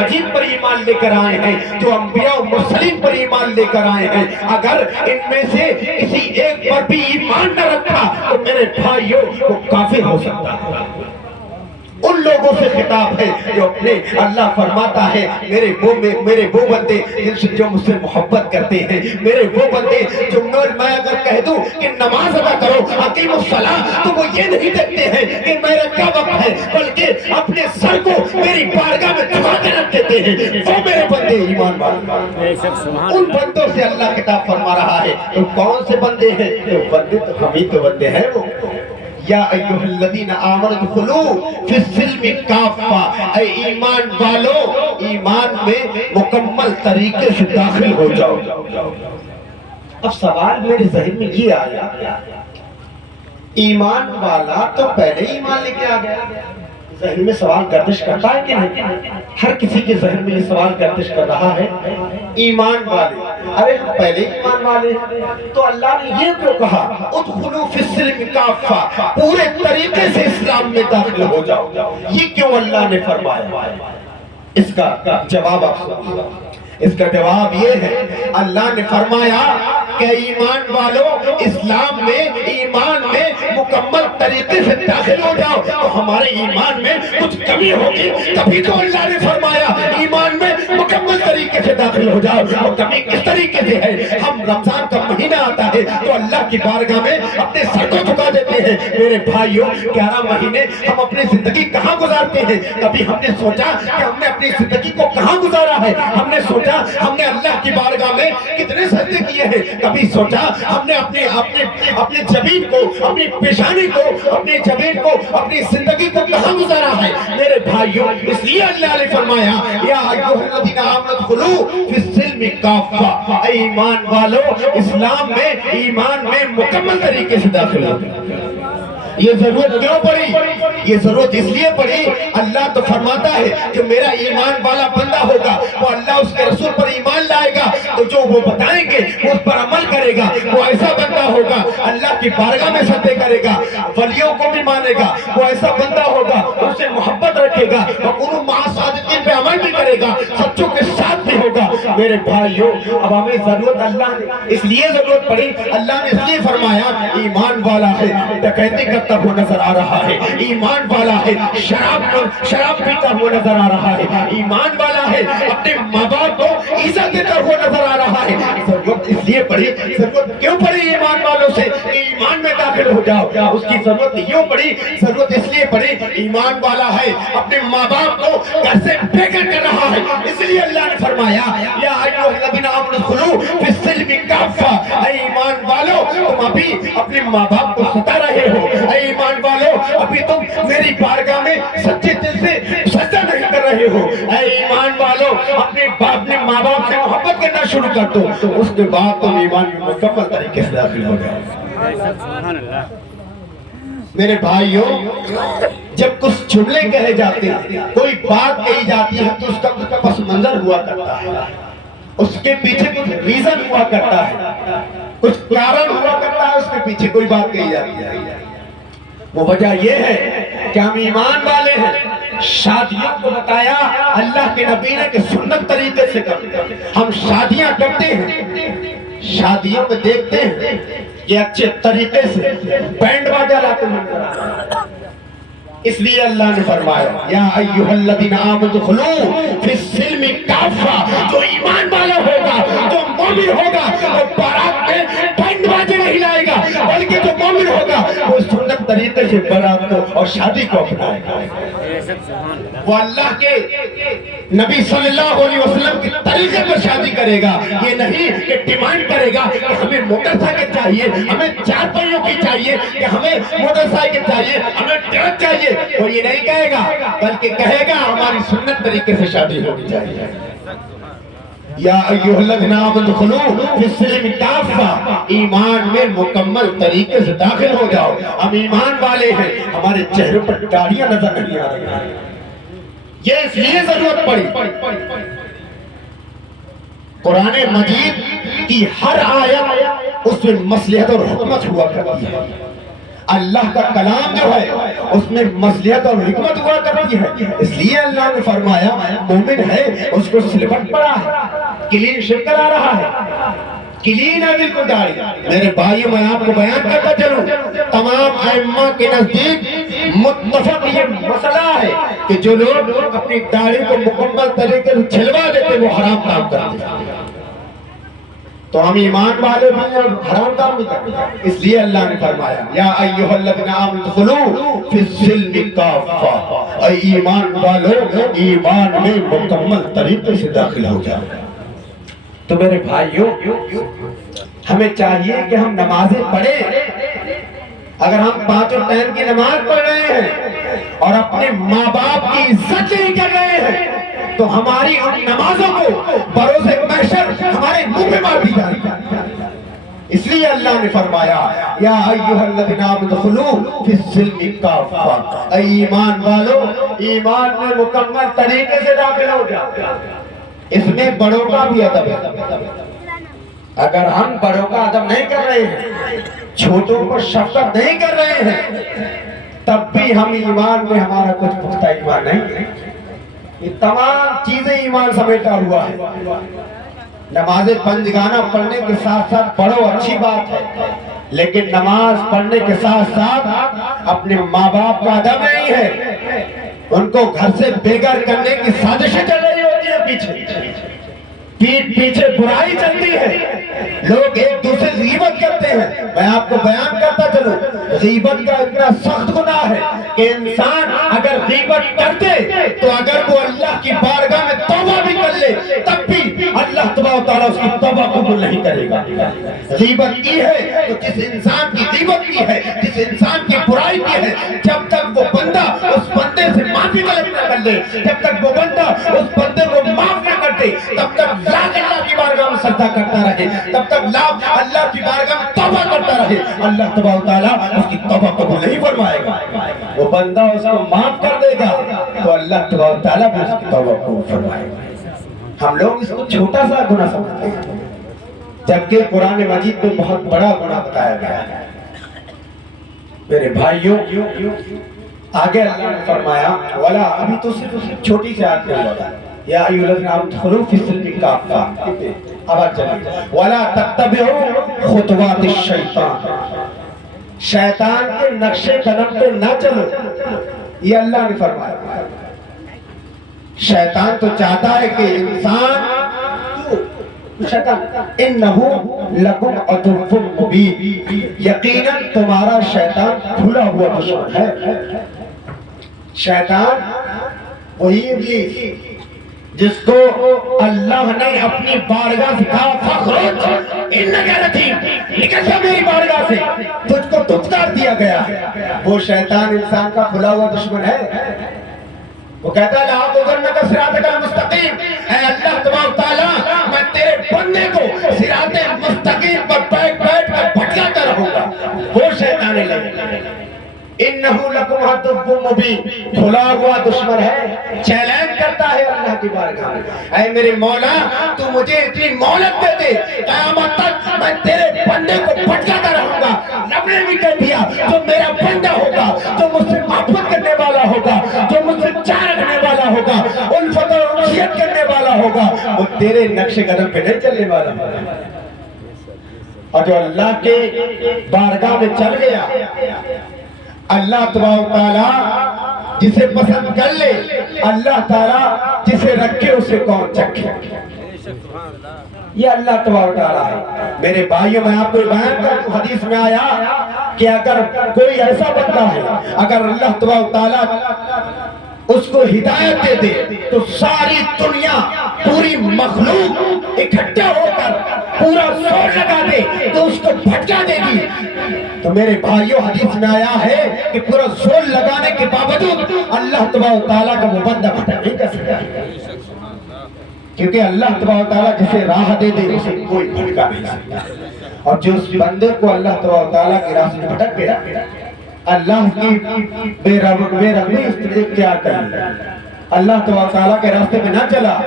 مجید پر ایمان لے کر آئے ہیں، جو انبیاء و مرسلین پر ایمان لے کر آئے ہیں، اگر ان میں سے کسی ایک پر بھی ایمان نہ رکھا تو میرے بھائیوں وہ کافر ہو سکتا ہے۔ ان لوگوں سے خطاب ہے جو اپنے اللہ فرماتا ہے میرے وہ بندے جو مجھ سے محبت کرتے ہیں، میرے وہ بندے جو میں اگر کہہ دوں کہ نماز ادا کرو اقیم الصلاۃ تو وہ یہ نہیں دیکھتے ہیں کہ میرا کیا وقت ہے، بلکہ اپنے سر کو میری بارگاہ میں جھکا کے رکھ دیتے ہیں، وہ میرے بندے ایمان والے۔ ان بندوں سے اللہ خطاب فرما رہا ہے۔ تو کون سے بندے ہیں؟ وہ بندے تو ہم ہی تو بندے ہیں۔ وہ یا ایھا الذین آمنوا ادخلوا فی السلم کافہ، اے ایمان والو ایمان میں مکمل طریقے سے داخل ہو جاؤ۔ اب سوال میرے ذہن میں یہ آیا، ایمان والا تو پہلے ایمان لے کے آ گیا، ذہن میں سوال گردش کرتا ہے کہ نہیں؟ ہر کسی کے ذہن میں یہ سوال گردش کر رہا ہے، ایمان والے، ارے ہم پہلے ایمان والے ہیں تو اللہ نے یہ کیوں کہا ادخلوا فی السلم کافہ، پورے طریقے سے اسلام میں داخل ہو جاؤ، یہ کیوں اللہ نے فرمایا؟ اس کا جواب آپ سنیے۔ اس کا جواب یہ ہے، اللہ نے فرمایا کہ ایمان والو اسلام میں ایمان میں مکمل طریقے سے داخل ہو جاؤ۔ تو ہمارے ایمان میں کچھ کمی ہوگی، تبھی تو اللہ نے فرمایا ایمان میں مکمل طریقے سے داخل ہو جاؤ۔ اور کمی کس طریقے سے ہے؟ ہم رمضان کا مہینہ آتا ہے تو اللہ کی بارگاہ میں اپنے سر کو جھکا دیتے ہیں۔ میرے بھائیوں 11 مہینے ہم اپنی زندگی کہاں گزارتے ہیں؟ کبھی ہم نے سوچا کہ ہم نے اپنی زندگی کو کہاں گزارا ہے؟ ہم نے سوچا ہم نے اللہ کی بارگاہ میں کتنے سجدے کیے ہیں؟ کبھی سوچا ہم نے اپنے جبین کو، اپنی پیشانی کو، اپنی جبین کو، اپنی زندگی کو کہاں گزارا ہے؟ میرے بھائیوں اس لیے اللہ نے فرمایا یا ایھا الذین آمنوا ادخلوا فی السلم کافہ، اے ایمان والو اسلام میں ایمان میں مکمل طریقے سے داخل ہو۔ یہ ضرورت کیوں پڑی؟ یہ ضرورت اس لیے پڑی، اللہ تو فرماتا ہے کہ میرا ایمان والا بندہ ہوگا وہ اللہ اس کے رسول پر ایمان لائے گا تو جو وہ بتائیں گے وہ اس پر عمل کرے گا، وہ ایسا بندہ ہوگا اللہ کی بارگاہ میں سجدے کرے گا، ولیوں کو بھی مانے گا، وہ ایسا بندہ ہوگا ان سے محبت رکھے گا، وَقُولُوا مَعَ الصَّادِقِينَ پہ عمل بھی کرے گا، سچوں کے ساتھ بھی ہوگا۔ میرے بھائیوں اب ہمیں ضرورت اللہ نے اس لیے ضرورت پڑی، اللہ نے اس لیے فرمایا ایمان والا ہے ڈکیتی کرتا ہوا نظر آ رہا ہے، ایمان والا ہے شراب پیتا ہوا نظر آ رہا ہے، ایمان والا ہے اپنے ماں باپ کو عزت دیتا ہوا نظر آ رہا ہے۔ ضرورت اس لیے پڑی، ضرورت کیوں پڑی ایمان والوں سے کہ ایمان میں داخل ہو جاؤ؟ اس کی ضرورت یوں پڑی، ضرورت اس لیے پڑی ایمان والا ہے اپنے ماں باپ کو گھر سے بے گھر کر رہا ہے، اس لیے اللہ نے فرمایا یا ایھا الذین آمنوا ادخلوا فی السلم کافہ، اے ایمان والو تم ابھی اپنے ماں باپ کو ستا رہے ہو، اے ایمان والو ابھی تم میری بارگاہ میں سچے دل سے سجدہ نہیں کر رہے ہو، اے ایمان والو اپنے ماں باپ سے محبت کرنا شروع کر دو، تو اس کے بعد تم ایمان میں مکمل طریقے سے داخل ہو جاؤ۔ میرے بھائیوں جب کچھ جملے کہے جاتے ہیں، کوئی بات کہی جاتی ہے تو اس کا پس منظر ہوا کرتا ہے، اس کے پیچھے کچھ ریزن ہوا کرتا ہے، کچھ کارن ہوا کرتا ہے، اس کے پیچھے کوئی بات کہی جاتی ہے۔ وہ وجہ یہ ہے کہ ہم ایمان والے ہیں۔ شادیوں کو بتایا اللہ کے نبی نے کہ سنت طریقے سے کرتے ہیں، ہم شادیاں کرتے ہیں، شادیوں میں دیکھتے ہیں کہ اچھے طریقے سے بینڈ باجا لاتے ہیں، اس لیے اللہ نے فرمایا یا ایھا الذین آمنوا ادخلوا فی السلم کافہ، جو ایمان والا ہوگا، جو مومن ہوگا وہ بارات میں بینڈ باجے نہیں لائے گا، بلکہ جو مومن ہوگا وہ سنت طریقے سے بارات کو اور شادی کو اپنائے گا، وہ اللہ کے نبی صلی اللہ علیہ وسلم کے طریقے پر شادی کرے گا، یہ نہیں کہ ڈیمانڈ کرے گا کہ ہمیں موٹر سائیکل چاہیے، ہمیں 4 پہیوں کی چاہیے، کہ ہمیں موٹر سائیکل چاہیے، ہمیں ٹرک چاہیے، وہ یہ نہیں کہے گا، بلکہ کہے گا ہماری سنت طریقے سے شادی ہونی چاہیے۔ یا ایھا الذین آمنوا ادخلوا فی السلم کافہ، ایمان میں مکمل طریقے سے داخل ہو جاؤ۔ ہم ایمان والے ہیں، ہمارے چہروں پر داڑیاں نظر نہیں آ رہی ہیں، یہ اس لیے ضرورت پڑی۔ قرآن مجید کی ہر آیت اس میں مصلحت اور حکمت ہوا کرتی ہے۔ اللہ کا کلام جو ہے اس میں مصلحت اور حکمت ہوا کرتی ہے، اس لیے اللہ نے فرمایا مومن ہے اس کو سلبٹ پڑا ہے، کلین شکر آ رہا ہے، کلین ہے بالکل داڑھی۔ میرے بھائیوں میں آپ کو بیان کرتا چلوں، تمام ائمہ کے نزدیک متفق یہ مسئلہ ہے کہ جو لوگ اپنی داڑھی کو مکمل طریقے سے چھلوا دیتے وہ حرام کام کرتے ہیں۔ تو ہم ایمان والے بھی اور حرام کام بھی کرتے ہیں، اس لیے اللہ نے فرمایا یا ایھا الذین آمنوا ادخلوا فی السلم کافہ، اے ایمان والو ایمان میں مکمل طریقے سے داخل ہو جاؤ۔ تو میرے بھائیوں ہمیں چاہیے کہ ہم نمازیں پڑھیں۔ اگر ہم پانچوں ٹائم کی نماز پڑھ رہے ہیں اور اپنے ماں باپ کی عزت نہیں کر رہے ہیں تو ہماری ان نمازوں کو بروز محشر ہمارے منہ پہ مار دی جائے گی۔ اس لیے اللہ نے فرمایا یا ایھا الذین آمنوا ادخلوا فی السلم کافہ، اے ایمان والو ایمان میں مکمل طریقے سے داخل ہو جاؤ۔ اس میں بڑوں کا بھی ادب ہے، اگر ہم بڑوں کا ادب نہیں کر رہے ہیں، چھوٹوں پر شفقت نہیں کر رہے ہیں، تب بھی ہم ایمان میں ہمارا کچھ پختہ ایمان نہیں ہے۔ یہ تمام چیزیں ایمان سمیٹا ہوا ہے۔ نماز پنجگانہ پڑھنے کے ساتھ ساتھ پڑھو اچھی بات ہے، لیکن نماز پڑھنے کے ساتھ ساتھ اپنے ماں باپ کا ادب نہیں ہے، ان کو گھر سے بے گھر کرنے کی سازشیں چل رہی ہوتی ہیں، پیٹھ پیچھے برائی چلتی ہے، لوگ ایک دوسرے سے غیبت کرتے ہیں۔ میں آپ کو بیان کرتا چلوں غیبت کا اتنا سخت گناہ ہے کہ انسان اگر غیبت کرتے تو اگر وہ اللہ کی بارگاہ میں توبہ بھی کر لے تب بھی اللہ تبارک و تعالیٰ اس کی توبہ قبول نہیں کرے گا۔ غیبت کی ہے تو جس انسان کی غیبت کی ہے، جس انسان کی برائی کی ہے، جب تک وہ بندہ اس بندے سے معافی طلب نہ کر لے، جب تک وہ بندہ اس بندے کو معاف نہ کر دے، تب تک لاکھ اللہ کی بارگاہ میں سجدہ کرتا رہے، تب تک لاکھ اللہ کی بارگاہ میں توبہ کرتا رہے، اللہ تبارک و تعالیٰ اس کی توبہ قبول نہیں فرمائے گا۔ وہ بندہ اس کو معاف کر دے گا تو اللہ تبارک و تعالیٰ بھی اس کی توبہ قبول فرمائے گا۔ ہم لوگ اس کو چھوٹا سا گناہ سمجھتے ہیں، جبکہ قرآن مجید میں بہت بڑا گناہ بتایا گیا ہے۔ میرے بھائیوں آگے اللہ نے فرمایا وَلَا، ابھی تو صرف چھوٹی سی آیت میں ہوا تھا یا ایھا الذین آمنوا ادخلوا فی السلم کافہ، اب آج چلیے وَلَا تَتَّبِعُوا خُطُوَاتِ الشَّیطان، شیطان کے نقش قدم پہ نہ چلو، یہ اللہ نے فرمایا۔ شیطان تو چاہتا ہے کہ انسان اِنَّهُ لَكُمْ عَدُوٌّ مُّبِینٌ، یقیناً تمہارا شیطان کھلا ہوا دشمن ہے۔ شیطان وہی ابلیس جس کو اللہ نے اپنی بارگاہ سے کہا فخرج انک رجیم، نکل جا میری بارگاہ سے، تجھ کو دھتکار دیا گیا ہے۔ وہ شیطان انسان کا کھلا ہوا دشمن ہے، وہ کہتا ہے لا تضرنک صراطک المستقیم، اے اللہ تبارک تعالیٰ میں تیرے بندے کو صراط مستقیم پر بیٹھ کر بھٹکاتا رہوں گا۔ وہ شیطان لگے انہو لکم عدو مبین، کھلا ہوا دشمن ہے، چیلنج کرتا ہے اللہ کی بارگاہ میں، اے میرے مولا تو مجھے اتنی مہلت دے دے، قیامت تک میں تیرے بندے کو بھٹکاتا رہوں گا۔ رب نے بھی کہہ دیا جو میرا بندہ ہوگا، جو مجھ سے محبت کرنے والا ہوگا، جو مجھ سے چاہ رکھنے والا ہوگا، الفت اور انسیت کرنے والا ہوگا، وہ تیرے نقش قدم پہ نہیں چلنے والا ہوگا۔ اور جو اللہ کے بارگاہ میں چل گیا، اللہ تبارک تعالیٰ جسے پسند کر لے، اللہ تعالیٰ جسے رکھے اسے کون چکھے، یہ اللہ تبارک تعالیٰ ہے۔ میرے بھائیوں میں آپ کو بیان کروں، حدیث میں آیا کہ اگر کوئی ایسا بندہ ہے اگر اللہ تبارک تعالیٰ اس کو ہدایت دے دے تو ساری دنیا پوری مخلوق اکٹھا ہو کر پورا زور لگا دے تو اس کو بھٹکا دے گی۔ تو میرے بھائیوں حدیث میں آیا ہے کہ پورا زور لگانے کے باوجود اللہ تبارک تعالیٰ کا وہ بندہ بھٹک نہیں کر سکتا، کیونکہ اللہ تبارک تعالیٰ جسے راہ دے دے اسے کوئی بھٹکا نہیں سکتا۔ اور جو اس بندے کو اللہ تبارک تعالیٰ کے راہ سے بھٹک گیا، اللہ کی بے رحمی اختیار کر لی، اللہ تعالیٰ کے راستے میں نہ چلا،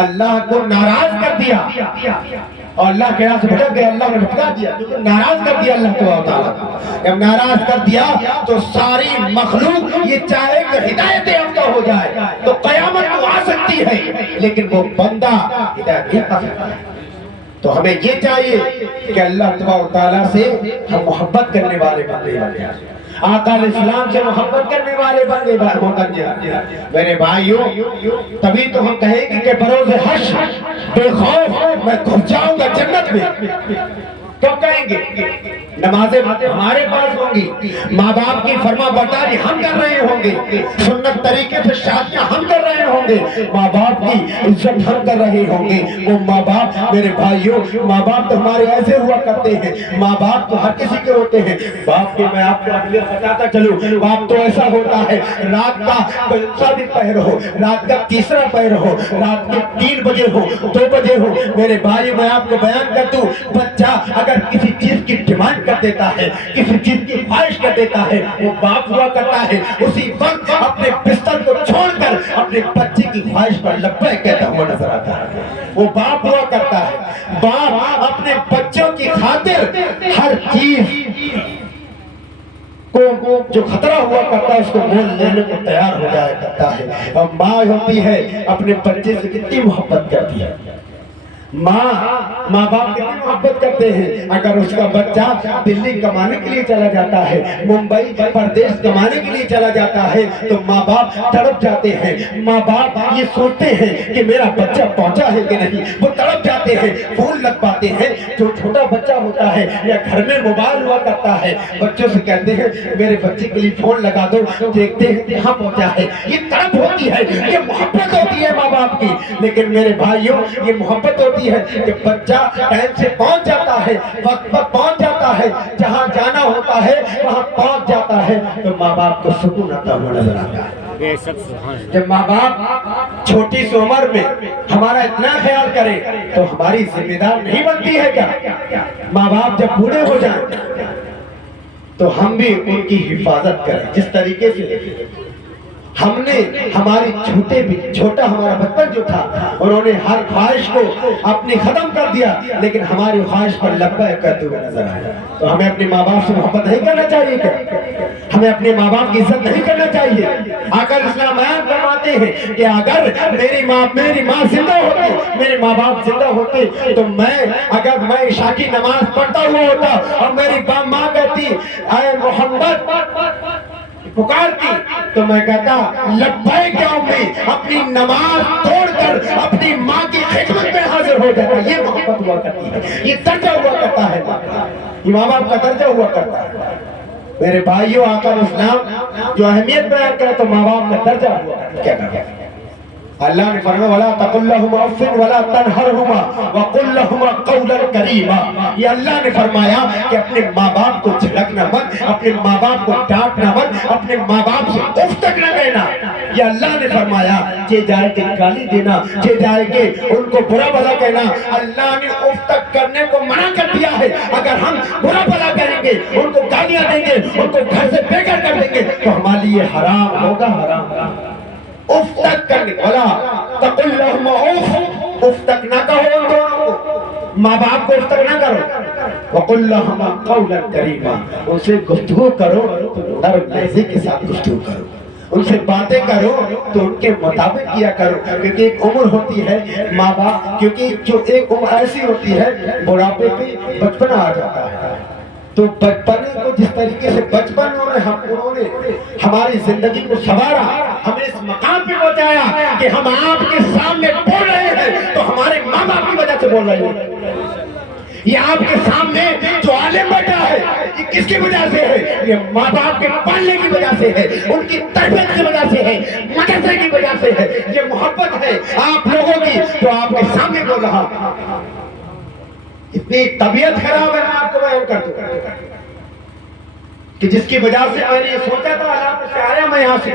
اللہ کو ناراض کر دیا اور اللہ کے راہ سے بھٹک گیا، اللہ نے بھٹکا دیا، ناراض کر دیا اللہ تعالیٰ کو۔ جب ناراض کر دیا تو ساری مخلوق یہ چاہے کہ ہدایت یافتہ ہو جائے تو قیامت تو آ سکتی ہے، لیکن وہ بندہ ہدایت نہیں پا سکتا ہے۔ تو ہمیں یہ چاہیے کہ اللہ تعالیٰ سے ہم محبت کرنے والے بندے بن جائیں، آقا علیہ السلام سے محبت کرنے والے بندے بن جائیں۔ میرے بھائیوں، تبھی تو ہم کہیں گے کہ بروز حشر بے خوف میں گھس جاؤں گا جنت میں۔ کب کہیں گے؟ نمازیں ہمارے پاس ہوں گی، ماں باپ کی فرما برداری ہم کر رہے ہوں گے، سنت طریقے سے شادیاں ہم کر رہے ہوں گے، ماں باپ کی عزت ہم کر رہے ہوں گے۔ وہ ماں باپ، میرے بھائیوں، ماں باپ تو ہمارے ایسے ہوا کرتے ہیں، ماں باپ تو ہر کسی کے ہوتے ہیں۔ باپ کے میں آپ کو اگلے بتاتا چلوں، باپ تو ایسا ہوتا ہے رات کا کونسا بھی پہر ہو، رات کا تیسرا پہر ہو، رات کے 3 بجے ہو، 2 بجے ہو، میرے بھائی میں آپ کو بیان کر دوں، بچہ اگر کسی چیز کی ڈیمانڈ کر دیتا ہے، کسی چیز کی خواہش کر دیتا ہے، وہ باپ ہوا کرتا ہے اسی وقت اپنے بستر کو چھوڑ کر اپنے بچے کی خواہش پر لبیک کہتا ہوا نظر آتا ہے۔ وہ باپ ہوا کرتا ہے، باپ اپنے بچوں کی خاطر ہر چیز کو جو خطرہ ہوا کرتا ہے اس کو مول لینے کو تیار ہو جایا کرتا ہے۔ اور ماں ہوتی ہے اپنے بچے سے کتنی محبت کرتی ہے، ماں باپ کتنی محبت کرتے ہیں۔ اگر اس کا بچہ دلی کمانے کے لیے چلا جاتا ہے، ممبئی پردیش کمانے کے لیے چلا جاتا ہے تو ماں باپ تڑپ جاتے ہیں، ماں باپ یہ سوچتے ہیں کہ میرا بچہ پہنچا ہے کہ نہیں، وہ تڑپ جاتے ہیں، فون لگواتے ہیں۔ جو چھوٹا بچہ ہوتا ہے یا گھر میں موبائل ہوا کرتا ہے، بچوں سے کہتے ہیں میرے بچے کے لیے فون لگا دو، دیکھتے ہیں کہاں پہنچا ہے۔ یہ تڑپ ہوتی ہے، یہ محبت ہوتی ہے ماں باپ کی۔ لیکن میرے بھائیوں، یہ محبت ہوتی ہے کہ بچہ ٹائم سے پہنچ جاتا ہے، وقت پر پہنچ جاتا ہے، جہاں جانا ہوتا ہے وہاں پہنچ جاتا ہے تو ماں باپ کو سکون آتا ہوا نظر آتا ہے۔ جب ماں باپ چھوٹی سی عمر میں ہمارا اتنا خیال کرے تو ہماری ذمہ دار نہیں بنتی ہے کیا؟ ماں باپ جب بوڑھے ہو جائیں تو ہم بھی ان کی حفاظت کریں، جس طریقے سے ہم نے ہماری چھوٹا ہمارا بچپن جو تھا انہوں نے ہر خواہش کو اپنی ختم کر دیا، لیکن ہماری خواہش پر لبیک کرتے ہوئے نظر آیا۔ تو ہمیں اپنے ماں باپ سے محبت نہیں کرنا چاہیے کیا؟ ہمیں اپنے ماں باپ کی عزت نہیں کرنا چاہیے؟ آقا اسلام بیان فرماتے ہیں کہ اگر میری ماں زندہ ہوتی، میرے ماں باپ زندہ ہوتے تو اگر میں عشاء کی نماز پڑھتا ہوا ہوتا اور میری ماں کہتی اے محمد پکارتی تو میں کہتا لبیک یا امی، اپنی نماز توڑ کر اپنی ماں کی خدمت میں حاضر ہو جاتا۔ یہ محبت ہوا کرتی ہے، یہ درجہ ہوا کرتا ہے، یہ ماں باپ کا درجہ ہوا کرتا ہے۔ میرے بھائیوں، آقا اسلام جو اہمیت بیان کرے تو ماں باپ کا درجہ ہوا کرتا ہے۔ اللہ نے فرمایا وَلَا تَقُلْ لَهُمَا اُفٍّ وَلَا تَنْهَرْهُمَا وَقُلْ لَهُمَا قَوْلًا كَرِيمًا۔ یہ اللہ نے فرمایا کہ اپنے ماں باپ کو جھڑکنا مت، اپنے ماں باپ کو ڈانٹنا مت، اپنے ماں باپ سے اف تک نہ کہنا۔ یہ اللہ نے فرمایا کہ جائے کہ گالی دینا، کہ جائے کہ ان کو برا بھلا کہنا، اللہ نے اف تک کرنے کو منع کر دیا ہے۔ اگر ہم برا بھلا کریں گے، ان کو گالیاں دیں گے، ان کو گھر سے بے گھر کر دیں گے تو ہمارے لیے حرام ہوگا، حرام۔ اف تک کرنے والا تقل لہم اف تک نہ کہو ان دونوں کو، ماں باپ کو اف تک نہ کرو۔ وقل لہم قولا کریما، ان سے گفتگو کرو تو نرم لہجے کے ساتھ گفتگو کرو، ان سے باتیں کرو تو ان کے مطابق کیا کرو، کیونکہ ایک عمر ہوتی ہے ماں باپ، کیونکہ جو ایک عمر ایسی ہوتی ہے بڑھاپے پہ بچپنا آ جاتا ہے، تو بچپنے کو جس طریقے سے بچپن انہوں نے ہماری زندگی کو سنوارا، ہمیں اس مقام پہ پہنچایا کہ ہم آپ کے سامنے بول رہے ہیں تو ہمارے ماں باپ کی وجہ سے بول رہے ہیں۔ یہ آپ کے سامنے جو عالم بیٹھا ہے یہ کس کی وجہ سے ہے؟ یہ ماں باپ کے پالنے کی وجہ سے ہے، ان کی تربیت کی وجہ سے ہے، مدرسے کی وجہ سے ہے۔ یہ محبت ہے آپ لوگوں کی جو آپ کے سامنے بول رہا۔ اتنی طبیعت خراب ہے، میں آپ کو بیان کر دوں کہ جس کی وجہ سے میں نے یہ سوچا تھا اللہ سے آیا میں یہاں سے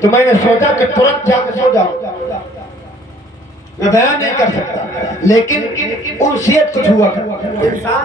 تو میں نے سوچا کہ ترنت جا کے سو جاؤں، میں بیان نہیں کر سکتا، لیکن انسیت کچھ ہوا کرتا، انسان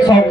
100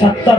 70